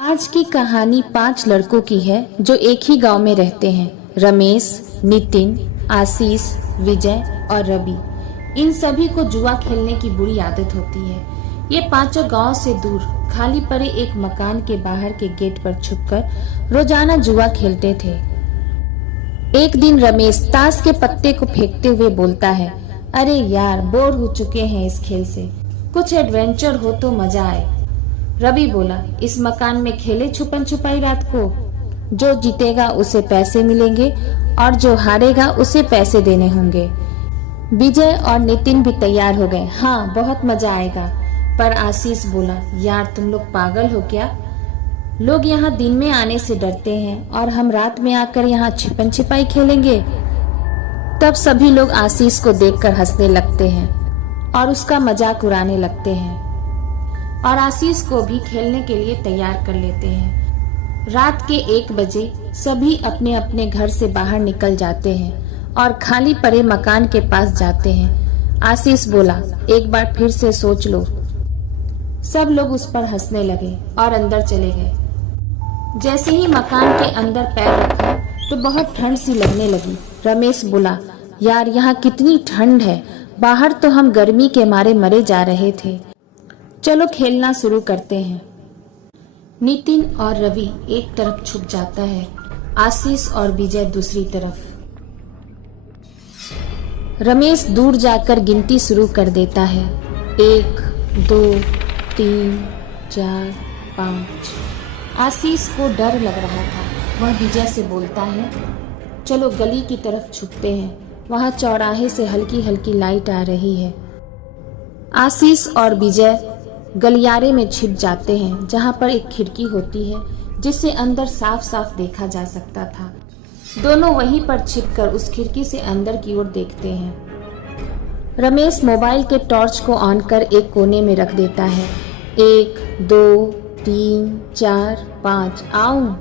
आज की कहानी 5 लड़कों की है जो एक ही गांव में रहते हैं। रमेश, नितिन, आशीष, विजय और रवि। इन सभी को जुआ खेलने की बुरी आदत होती है। ये पांचों गांव से दूर खाली पड़े एक मकान के बाहर के गेट पर छुपकर रोजाना जुआ खेलते थे। एक दिन रमेश ताश के पत्ते को फेंकते हुए बोलता है, अरे यार, बोर हो चुके हैं इस खेल से, कुछ एडवेंचर हो तो मजा आए। रवि बोला, इस मकान में खेले छुपन छुपाई रात को, जो जीतेगा उसे पैसे मिलेंगे और जो हारेगा उसे पैसे देने होंगे। विजय और नितिन भी तैयार हो गए। हाँ, बहुत मजा आएगा। पर आशीष बोला, यार तुम लोग पागल हो क्या? लोग यहाँ दिन में आने से डरते हैं और हम रात में आकर यहाँ छिपन छिपाई खेलेंगे। तब सभी लोग आशीष को देखकर हंसने लगते हैं और उसका मजाक उड़ाने लगते हैं और आशीष को भी खेलने के लिए तैयार कर लेते हैं। रात के 1 बजे सभी अपने अपने घर से बाहर निकल जाते हैं और खाली पड़े मकान के पास जाते हैं। आशीष बोला, एक बार फिर से सोच लो। सब लोग उस पर हंसने लगे और अंदर चले गए। जैसे ही मकान के अंदर पैर रखा तो बहुत ठंड सी लगने लगी। रमेश बोला, यार यहाँ कितनी ठंड है, बाहर तो हम गर्मी के मारे मरे जा रहे थे। चलो खेलना शुरू करते हैं। नितिन और रवि एक तरफ छुप जाता है, आशीष और विजय दूसरी तरफ। रमेश दूर जाकर गिनती शुरू कर देता है, 1 2 3 4 5। आशीष को डर लग रहा था। वह विजय से बोलता है, चलो गली की तरफ छुपते हैं, वहां चौराहे से हल्की हल्की लाइट आ रही है। आशीष और विजय गलियारे में छिप जाते हैं जहां पर एक खिड़की होती है जिससे अंदर साफ साफ देखा जा सकता था। दोनों वहीं पर छिपकर उस खिड़की से अंदर की ओर देखते हैं। रमेश मोबाइल के टॉर्च को ऑन कर एक कोने में रख देता है। 1 2 3 4 5, आऊं।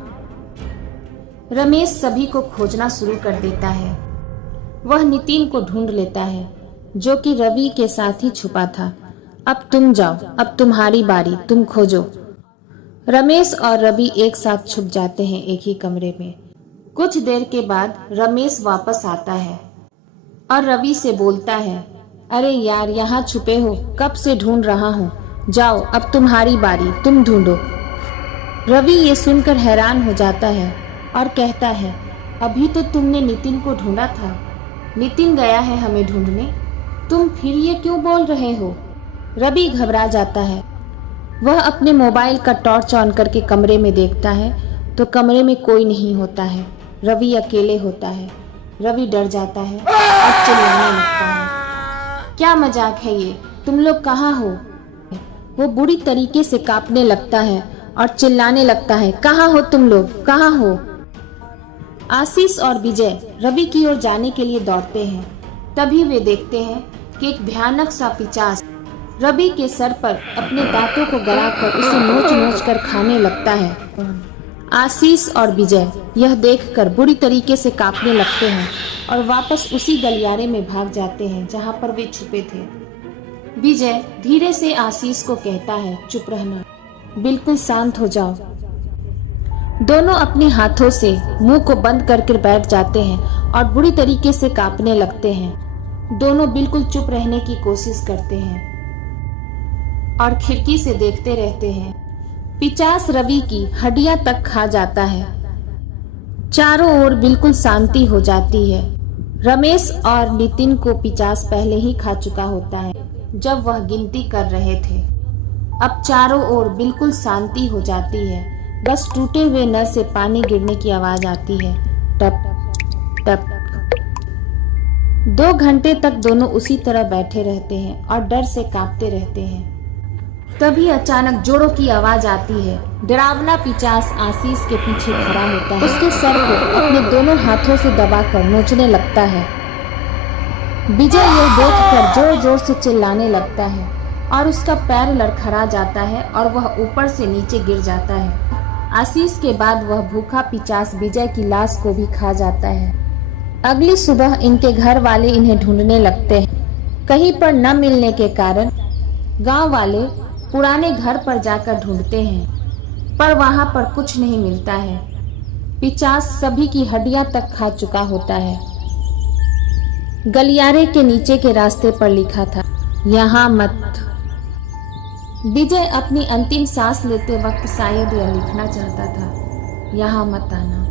रमेश सभी को खोजना शुरू कर देता है। वह नितिन को ढूंढ लेता है जो कि रवि के साथ ही छुपा था। अब तुम जाओ, अब तुम्हारी बारी, तुम खोजो। रमेश और रवि एक साथ छुप जाते हैं एक ही कमरे में। कुछ देर के बाद रमेश वापस आता है और रवि से बोलता है, अरे यार, यहाँ छुपे हो, कब से ढूंढ रहा हूँ, जाओ अब तुम्हारी बारी, तुम ढूंढो। रवि ये सुनकर हैरान हो जाता है और कहता है, अभी तो तुमने नितिन को ढूंढा था, नितिन गया है हमें ढूंढने, तुम फिर ये क्यों बोल रहे हो? रवि घबरा जाता है। वह अपने मोबाइल का टॉर्च ऑन करके कमरे में देखता है तो कमरे में कोई नहीं होता है। रवि अकेले होता है। रवि डर जाता है और चिल्लाने लगता है, क्या मजाक है ये, तुम लोग कहाँ हो? वो बुरी तरीके से कांपने लगता है और चिल्लाने लगता है, कहाँ हो तुम लोग, कहाँ हो? आशीष और विजय रवि की ओर जाने के लिए दौड़ते हैं। तभी वे देखते हैं कि एक भयानक सा पिशाच रवि के सर पर अपने दांतों को गड़ाकर उसे नोच नोच कर खाने लगता है। आशीष और विजय यह देखकर बुरी तरीके से कांपने लगते हैं और वापस उसी गलियारे में भाग जाते हैं जहां पर वे छुपे थे। विजय धीरे से आशीष को कहता है, चुप रहना, बिल्कुल शांत हो जाओ। दोनों अपने हाथों से मुंह को बंद करके बैठ जाते हैं और बुरी तरीके से कांपने लगते हैं। दोनों बिल्कुल चुप रहने की कोशिश करते हैं और खिड़की से देखते रहते हैं। पिशाच रवि की हड्डियां तक खा जाता है। चारों ओर बिल्कुल शांति हो जाती है। रमेश और नितिन को पिशाच पहले ही खा चुका होता है जब वह गिनती कर रहे थे। अब चारों ओर बिल्कुल शांति हो जाती है। बस टूटे हुए नल से पानी गिरने की आवाज आती है, टप टप। 2 घंटे तक दोनों उसी तरह बैठे रहते हैं और डर से कांपते रहते हैं। तभी अचानक जोरों की आवाज आती है। डरावना पिशाच आशीष के पीछे खड़ा होता है। उसके सर को अपने दोनों हाथों से दबाकर नोचने लगता है। विजय यह देखकर जोर जोर से चिल्लाने लगता है और उसका पैर लड़खड़ा जाता है और वह ऊपर से नीचे गिर जाता है। आशीष के बाद वह भूखा पिशाच विजय की लाश को भी खा जाता है। अगली सुबह इनके घर वाले इन्हें ढूंढने लगते हैं। कहीं पर न मिलने के कारण गांव वाले पुराने घर पर जाकर ढूंढते हैं। पर वहां पर कुछ नहीं मिलता है। पिशाच सभी की हड्डियां तक खा चुका होता है। गलियारे के नीचे के रास्ते पर लिखा था, यहाँ मत। विजय अपनी अंतिम सांस लेते वक्त शायद यह लिखना चाहता था, यहाँ मत आना।